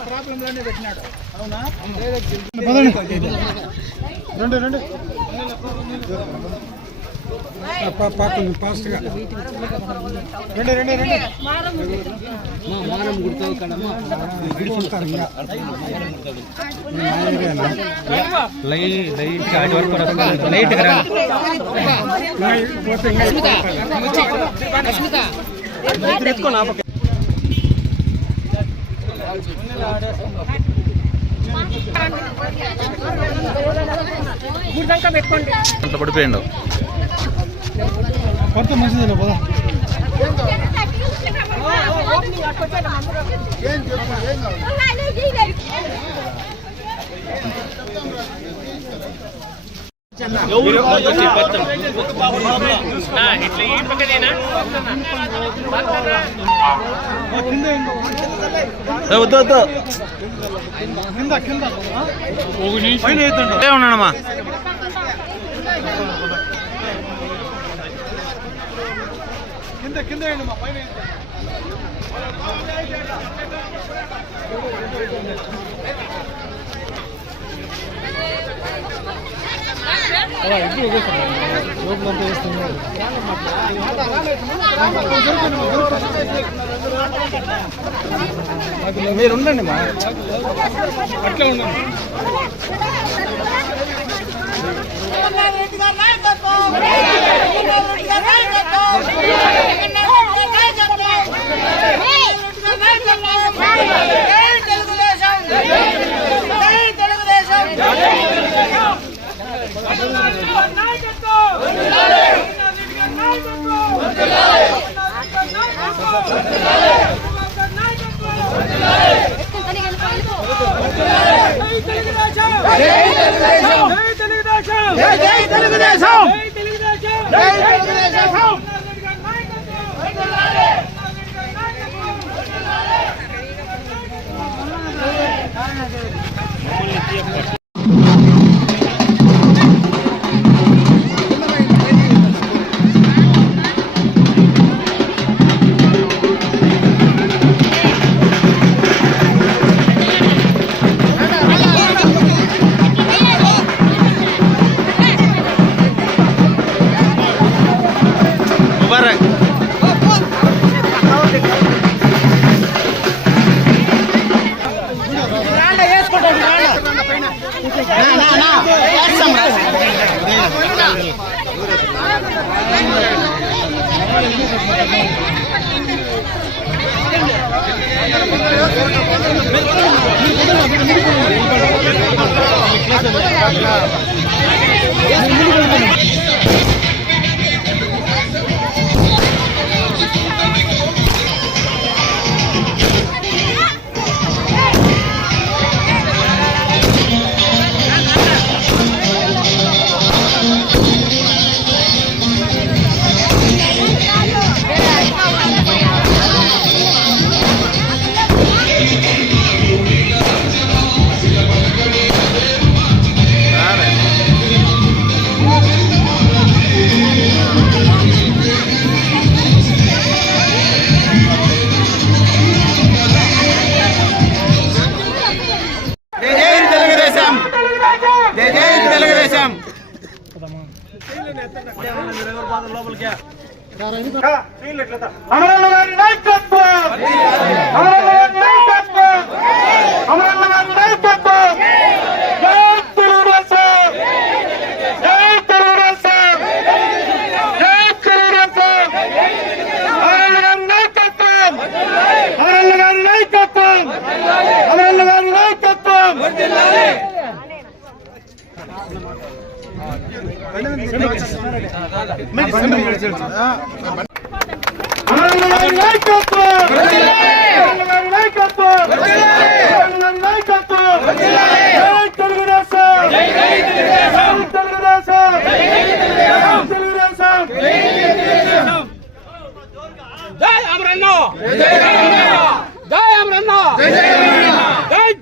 ప్రాబ్లంలోనే పెట్టినాడు. అవునా? రండి ఫాస్ట్గా రండి మారం గుర్తావు కదమ్మా పడిపోయిండు కొత్త మంచిది పదా ఉన్నాడమ్మా కింద మా పైన లోపలంతా వేస్తున్నారు. మీరు ఉండండి మా అట్లా ఉండండి.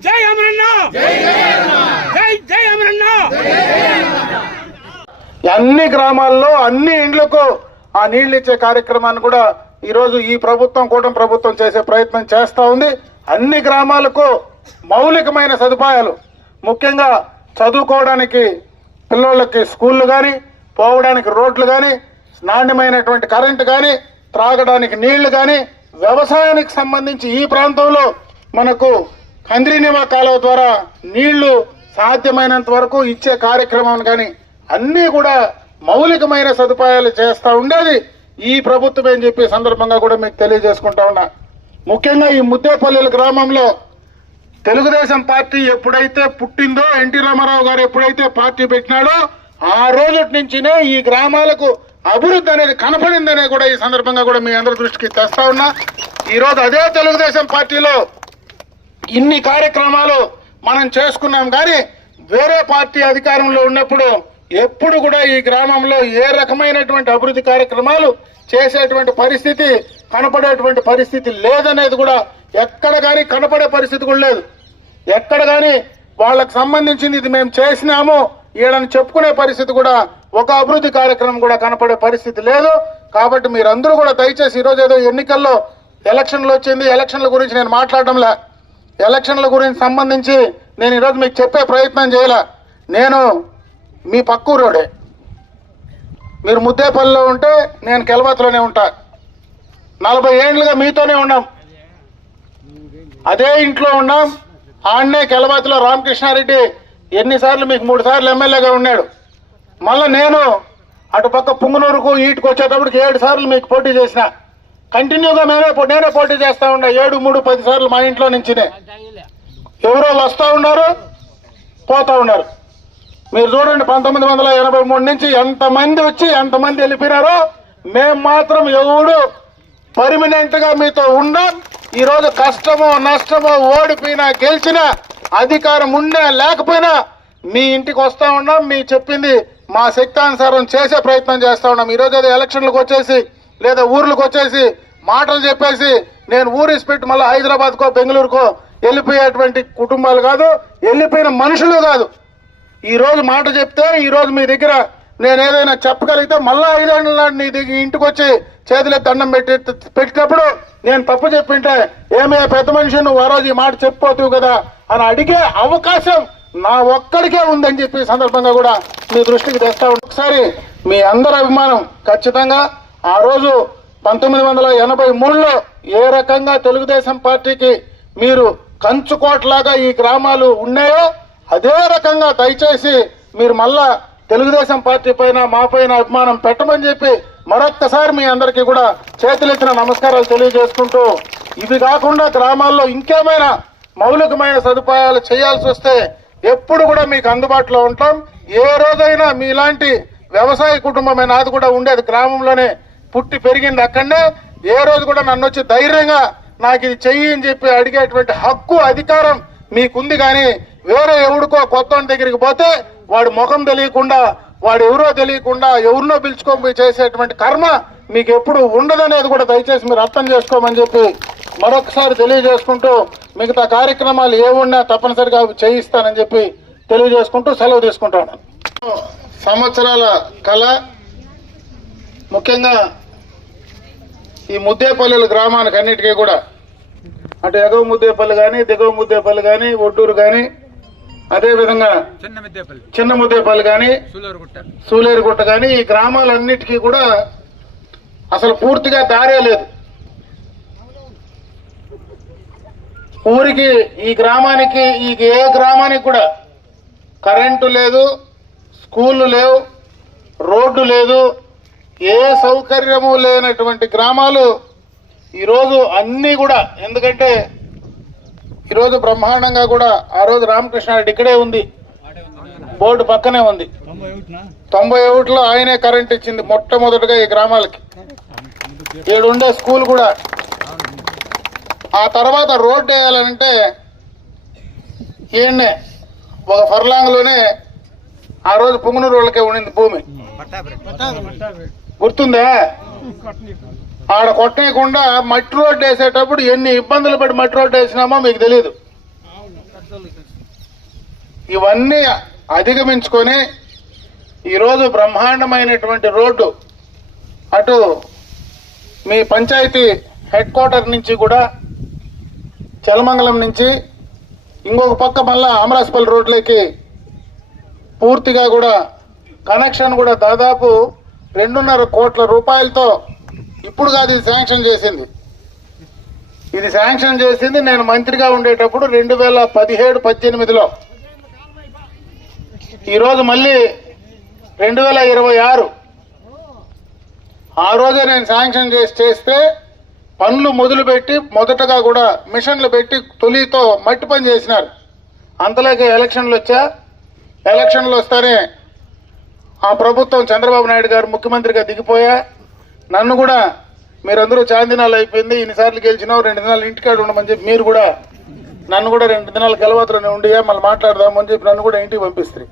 జై అమరన్న అన్ని గ్రామాల్లో అన్ని ఇండ్లకు ఆ నీళ్లు ఇచ్చే కార్యక్రమాన్ని కూడా ఈరోజు ఈ ప్రభుత్వం కూటమి ప్రభుత్వం చేసే ప్రయత్నం చేస్తూ ఉంది. అన్ని గ్రామాలకు మౌలికమైన సదుపాయాలు, ముఖ్యంగా చదువుకోవడానికి పిల్లలకి స్కూళ్ళు కానీ, పోవడానికి రోడ్లు కానీ, నాణ్యమైనటువంటి కరెంటు కానీ, త్రాగడానికి నీళ్లు కానీ, వ్యవసాయానికి సంబంధించి ఈ ప్రాంతంలో మనకు కంద్రీనివా కాలువ ద్వారా నీళ్లు సాధ్యమైనంత వరకు ఇచ్చే కార్యక్రమం కానీ అన్నీ కూడా మౌలికమైన సదుపాయాలు చేస్తూ ఉండేది ఈ ప్రభుత్వం అని చెప్పి సందర్భంగా కూడా మీకు తెలియజేసుకుంటా ఉన్నా. ముఖ్యంగా ఈ ముద్దేపల్లి గ్రామంలో తెలుగుదేశం పార్టీ ఎప్పుడైతే పుట్టిందో, ఎన్టీ రామారావు గారు ఎప్పుడైతే పార్టీ పెట్టినాడో ఆ రోజు నుంచినే ఈ గ్రామాలకు అభివృద్ధి అనేది కనపడిందనే కూడా ఈ సందర్భంగా కూడా మీ అందరి దృష్టికి తెస్తా ఉన్నా. ఈరోజు అదే తెలుగుదేశం పార్టీలో ఇన్ని కార్యక్రమాలు మనం చేసుకున్నాం కానీ వేరే పార్టీ అధికారంలో ఉన్నప్పుడు ఎప్పుడు కూడా ఈ గ్రామంలో ఏ రకమైనటువంటి అభివృద్ధి కార్యక్రమాలు చేసేటువంటి పరిస్థితి, కనపడేటువంటి పరిస్థితి లేదనేది కూడా ఎక్కడ కానీ కనపడే పరిస్థితి కూడా లేదు. ఎక్కడ కానీ వాళ్ళకు సంబంధించింది ఇది మేము చేసినాము ఈడని చెప్పుకునే పరిస్థితి కూడా, ఒక అభివృద్ధి కార్యక్రమం కూడా కనపడే పరిస్థితి లేదు. కాబట్టి మీరందరూ కూడా దయచేసి ఈరోజు ఏదో ఎన్నికల్లో ఎలక్షన్లు వచ్చింది, ఎలక్షన్ల గురించి నేను మాట్లాడడంలే, ఎలక్షన్ల గురించి సంబంధించి నేను ఈరోజు మీకు చెప్పే ప్రయత్నం చేయలే. నేను మీ పక్కూరోడే, మీరు ముద్దేపల్లిలో ఉంటే నేను కెలవతలోనే ఉంటా. 40 ఏళ్ళుగా మీతోనే ఉన్నాం, అదే ఇంట్లో ఉన్నాం. ఆడనే కెలవతిలో రామకృష్ణారెడ్డి ఎన్నిసార్లు మీకు 3 సార్లు ఎమ్మెల్యేగా ఉన్నాడు. మళ్ళీ నేను అటు పక్క పుంగనూరుకు ఈటుకు వచ్చేటప్పటికి 7 సార్లు మీకు పోటీ చేసిన. కంటిన్యూగా నేనే పోటీ చేస్తా ఉన్నా. 7, 3, 10 సార్లు మా ఇంట్లో నుంచినే. ఎవరో వస్తూ ఉన్నారు, పోతా ఉన్నారు. మీరు చూడండి 1983 నుంచి ఎంతమంది వచ్చి ఎంతమంది వెళ్ళిపోయినారో, మేము మాత్రం ఎవడు పర్మనెంట్ గా మీతో ఉన్నాం. ఈరోజు కష్టమో నష్టమో, ఓడిపోయినా గెలిచినా, అధికారం ఉన్నా లేకపోయినా మీ ఇంటికి వస్తా ఉన్నాం. మీ చెప్పింది మా శక్తానుసారం చేసే ప్రయత్నం చేస్తా ఉన్నాం. ఈరోజు ఏదో ఎలక్షన్లకు వచ్చేసి లేదా ఊర్లకు వచ్చేసి మాటలు చెప్పేసి నేను ఊరిసిపెట్టి మళ్ళీ హైదరాబాద్కో బెంగళూరుకో వెళ్ళిపోయేటువంటి కుటుంబాలు కాదు, వెళ్ళిపోయిన మనుషులు కాదు. ఈ రోజు మాట చెప్తే ఈ రోజు మీ దగ్గర నేను ఏదైనా చెప్పగలిగితే మళ్ళా 5 ఏళ్ళ నాడు నీ దగ్గర ఇంటికి వచ్చి చేతులెత్తి దండం పెట్టినప్పుడు నేను తప్పు చెప్పింటే ఏమే పెద్ద మనిషి నువ్వు ఆ రోజు ఈ మాట చెప్పిపోతావు కదా అని అడిగే అవకాశం నా ఒక్కడికే ఉందని చెప్పి సందర్భంగా కూడా మీ దృష్టికి తెస్తా ఉంటా. ఒకసారి మీ అందరి అభిమానం ఖచ్చితంగా ఆ రోజు 1983లో ఏ రకంగా తెలుగుదేశం పార్టీకి మీరు కంచుకోట్లాగా ఈ గ్రామాలు ఉన్నాయో అదే రకంగా దయచేసి మీరు మళ్ళా తెలుగుదేశం పార్టీ పైన మా పైన అభిమానం పెట్టమని చెప్పి మరొక్కసారి మీ అందరికీ కూడా చేతులెత్తిన నమస్కారాలు తెలియజేసుకుంటూ, ఇవి కాకుండా గ్రామాల్లో ఇంకేమైనా మౌలికమైన సదుపాయాలు చేయాల్సి వస్తే ఎప్పుడు కూడా మీకు అందుబాటులో ఉంటాం. ఏ రోజైనా మీలాంటి వ్యవసాయ కుటుంబమే నాది కూడా ఉండేది, గ్రామంలోనే పుట్టి పెరిగింది అక్కడనే. ఏ రోజు కూడా నన్ను వచ్చి ధైర్యంగా నాకు ఇది చెయ్యి అని చెప్పి అడిగేటువంటి హక్కు, అధికారం మీకుంది. కానీ వేరే ఎవడికో కొత్త దగ్గరికి పోతే వాడి ముఖం తెలియకుండా, వాడు ఎవరో తెలియకుండా ఎవరినో పిలుచుకొని చేసేటువంటి కర్మ మీకు ఎప్పుడు ఉండదనేది కూడా దయచేసి మీరు అర్థం చేసుకోమని చెప్పి మరొకసారి తెలియజేసుకుంటూ, మిగతా కార్యక్రమాలు ఏమున్నా తప్పనిసరిగా చేయిస్తానని చెప్పి తెలియజేసుకుంటూ సెలవు తీసుకుంటాను. సంవత్సరాల కళ, ముఖ్యంగా ఈ ముద్దేపల్లి గ్రామానికి అన్నిటికీ కూడా, అటు ఎగువ ముద్దేపల్లి కానీ, దిగువ ముద్దేపల్లి కానీ, ఒడ్డూరు కానీ, అదేవిధంగా చిన్న ముద్దేపల్లి కానీ, సూలేరుగుట్ట కానీ, ఈ గ్రామాలన్నిటికీ కూడా అసలు పూర్తిగా దారే లేదు. ఊరికి, ఈ గ్రామానికి, ఈ ఏ గ్రామానికి కూడా కరెంటు లేదు, స్కూళ్ళు లేవు, రోడ్డు లేదు, ఏ సౌకర్యము లేనటువంటి గ్రామాలు ఈరోజు అన్నీ కూడా. ఎందుకంటే ఈరోజు బ్రహ్మాండంగా కూడా ఆ రోజు రామకృష్ణారెడ్డి ఇక్కడే ఉంది, బోర్డు పక్కనే ఉంది. 91లో ఆయనే కరెంట్ ఇచ్చింది మొట్టమొదటిగా ఈ గ్రామాలకి. ఉండే స్కూల్ కూడా. ఆ తర్వాత రోడ్డు వేయాలంటే ఈయన్నే ఒక ఫర్లాంగ్లోనే ఆ రోజు పుంగనూరు వాళ్ళకే ఉండింది భూమి, గుర్తుందా? ఆడ కొట్టేయకుండా మట్టి రోడ్డు వేసేటప్పుడు ఎన్ని ఇబ్బందులు పడి మట్టి రోడ్డు వేసినామో మీకు తెలియదు. ఇవన్నీ అధిగమించుకొని ఈరోజు బ్రహ్మాండమైనటువంటి రోడ్డు అటు మీ పంచాయతీ హెడ్ క్వార్టర్ నుంచి కూడా చలమంగళం నుంచి ఇంకొక పక్క మళ్ళా అమరాస్పల్లి రోడ్లకి పూర్తిగా కూడా కనెక్షన్ కూడా దాదాపు 2.5 కోట్ల రూపాయలతో ఇప్పుడు కాదు ఇది శాంక్షన్ చేసింది. ఇది శాంక్షన్ చేసింది నేను మంత్రిగా ఉండేటప్పుడు 2017-18లో. ఈరోజు మళ్ళీ 2026 ఆ రోజే నేను శాంక్షన్ చేస్తే పనులు మొదలుపెట్టి మొదటగా కూడా మిషన్లు పెట్టి తొలితో మట్టి పని చేసినారు. అంతలోకి ఎలక్షన్లు వస్తానే ఆ ప్రభుత్వం చంద్రబాబు నాయుడు గారు ముఖ్యమంత్రిగా దిగిపోయా. నన్ను కూడా మీరందరూ చాందినాలు అయిపోయింది, ఇన్నిసార్లు గెలిచినావు, 2 దినాలు ఇంటికాడ ఉండమని చెప్పి మీరు కూడా నన్ను కూడా 2 దినాలు గెలవతలోనే ఉండియా మళ్ళీ మాట్లాడదామని చెప్పి నన్ను కూడా ఇంటికి పంపిస్తారు.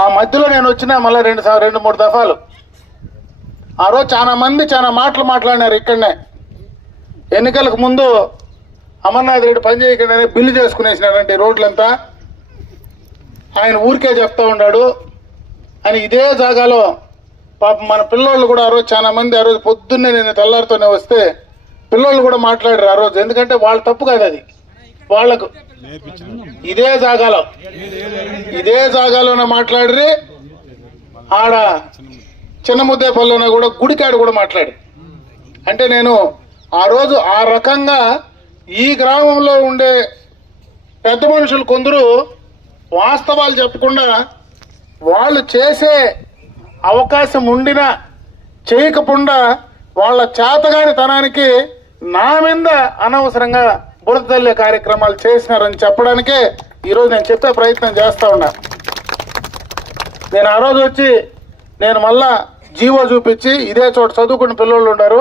ఆ మధ్యలో నేను వచ్చినా మళ్ళీ 2-3 దఫాలు. ఆ రోజు చాలా మాటలు మాట్లాడినారు. ఇక్కడనే ఎన్నికలకు ముందు అమర్నాథ్ రెడ్డి పని చేయకుండానే బిల్లు చేసుకునేసినారంటే రోడ్లంతా ఆయన ఊరికే చెప్తా ఉన్నాడు అని. ఇదే జాగాలో పాపం మన పిల్లోళ్ళు కూడా ఆ రోజు చాలా మంది ఆ రోజు పొద్దున్నే నేను తెల్లారితోనే వస్తే పిల్లోళ్ళు కూడా మాట్లాడారు ఆ రోజు. ఎందుకంటే వాళ్ళ తప్పు కాదు అది, వాళ్లకు ఇదే జాగాలోనే మాట్లాడి ఆడ చిన్న ముద్దేపల్లిలోనే కూడా గుడికాడు కూడా మాట్లాడి. అంటే నేను ఆ రోజు ఆ రకంగా ఈ గ్రామంలో ఉండే పెద్ద మనుషులు కొందరు వాస్తవాలు చెప్పకుండా వాళ్ళు చేసే అవకాశం ఉండినా చేయకుండా వాళ్ళ చేతగాని తనానికి నా మీద అనవసరంగా బురద తల్లే కార్యక్రమాలు చేసినారని చెప్పడానికే ఈరోజు నేను చెప్పే ప్రయత్నం చేస్తా ఉన్నా. నేను ఆ రోజు వచ్చి నేను మళ్ళా జీవో చూపించి, ఇదే చోట చదువుకున్న పిల్లలు ఉన్నారు,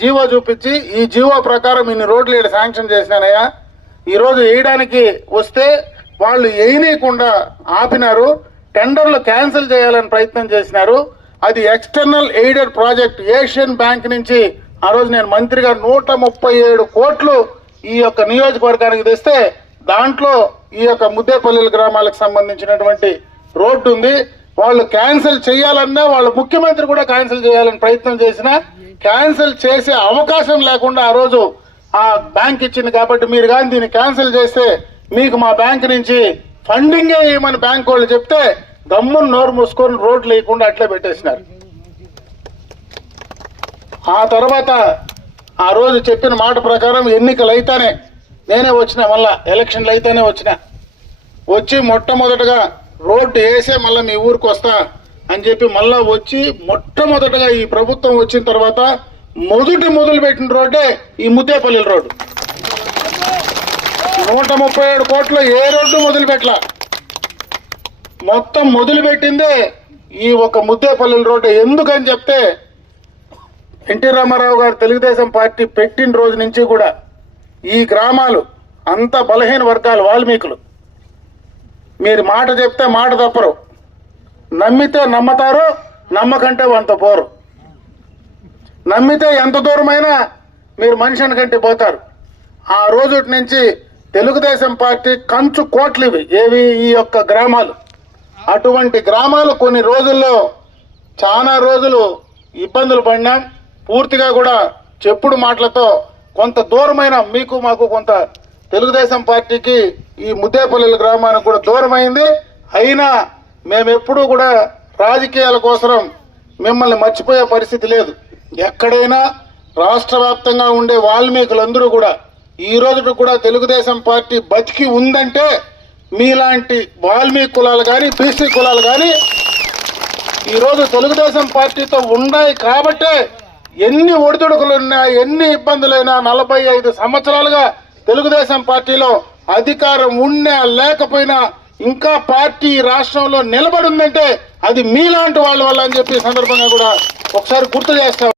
జీవో చూపించి ఈ జీవో ప్రకారం ఇన్ని రోడ్లు ఇక్కడ శాంక్షన్ చేసినానయ్యా, ఈరోజు వేయడానికి వస్తే వాళ్ళు వేయనీయకుండా ఆపినారు, టెండర్లు క్యాన్సిల్ చేయాలని ప్రయత్నం చేసినారు. అది external aided project Asian bank నుంచి ఆ రోజు నేను మంత్రిగా 137 కోట్లు ఈ యొక్క నియోజకవర్గానికి తెస్తే దాంట్లో ఈ యొక్క ముద్దేపల్లి గ్రామాలకు సంబంధించినటువంటి రోడ్డు ఉంది. వాళ్ళు క్యాన్సిల్ చేయాలన్నా వాళ్ళ ముఖ్యమంత్రి కూడా క్యాన్సిల్ చేయాలని ప్రయత్నం చేసినా క్యాన్సిల్ చేసే అవకాశం లేకుండా ఆ రోజు ఆ బ్యాంక్ ఇచ్చింది. కాబట్టి మీరు కానీ దీన్ని క్యాన్సిల్ చేస్తే మీకు మా బ్యాంక్ నుంచి ఫండింగే ఇవ్వమని బ్యాంక్ వాళ్ళు చెప్తే గమ్మును నోరు మూసుకొని రోడ్లు వేయకుండా అట్లే పెట్టేసినారు. ఆ తర్వాత ఆ రోజు చెప్పిన మాట ప్రకారం ఎన్నికలు అయితేనే నేనే వచ్చిన, మళ్ళా ఎలక్షన్లు అయితేనే వచ్చి మొట్టమొదటగా రోడ్డు వేసే మళ్ళీ మీ ఊరికి వస్తా అని చెప్పి మళ్ళా వచ్చి మొట్టమొదటగా ఈ ప్రభుత్వం వచ్చిన తర్వాత మొదలుపెట్టిన రోడ్డే ఈ ముద్దేపల్లి రోడ్డు. 137 కోట్లు ఏ రోడ్డు మొదలుపెట్టలా, మొత్తం మొదలుపెట్టిందే ఈ ఒక ముద్దేపల్లి రోడ్డు. ఎందుకని చెప్తే ఎన్టీ రామారావు గారు తెలుగుదేశం పార్టీ పెట్టిన రోజు నుంచి కూడా ఈ గ్రామాలు అంత బలహీన వర్గాలు, వాల్మీకులు, మీరు మాట చెప్తే మాట తప్పరు, నమ్మితే నమ్మతారు, నమ్మకంటే వంత పోరు. నమ్మితే ఎంత దూరమైనా మీరు మనిషిని కంటే పోతారు. ఆ రోజు నుంచి తెలుగుదేశం పార్టీ కంచు కోట్లు ఇవి ఏవి ఈ యొక్క గ్రామాలు. అటువంటి గ్రామాలు కొన్ని రోజుల్లో చాలా రోజులు ఇబ్బందులు పడినాం. పూర్తిగా కూడా చెప్పుడు మాటలతో కొంత దూరమైన మీకు మాకు కొంత తెలుగుదేశం పార్టీకి ఈ ముద్దేపల్లి గ్రామానికి కూడా దూరమైంది. అయినా మేమెప్పుడూ కూడా రాజకీయాల కోసం మిమ్మల్ని మర్చిపోయే పరిస్థితి లేదు. ఎక్కడైనా రాష్ట్ర వ్యాప్తంగా ఉండే వాల్మీకులందరూ కూడా ఈ రోజు కూడా తెలుగుదేశం పార్టీ బతికి ఉందంటే మీలాంటి వాల్మీకి కులాలు కానీ బీసీ కులాలు కానీ ఈరోజు తెలుగుదేశం పార్టీతో ఉన్నాయి కాబట్టే ఎన్ని ఒడిదుడుకులున్నా ఎన్ని ఇబ్బందులైనా 45 సంవత్సరాలుగా తెలుగుదేశం పార్టీలో అధికారం ఉన్నా లేకపోయినా ఇంకా పార్టీ రాష్ట్రంలో నిలబడి ఉందంటే అది మీలాంటి వాళ్ళ వల్ల అని చెప్పి సందర్భంగా కూడా ఒకసారి గుర్తు చేస్తాం.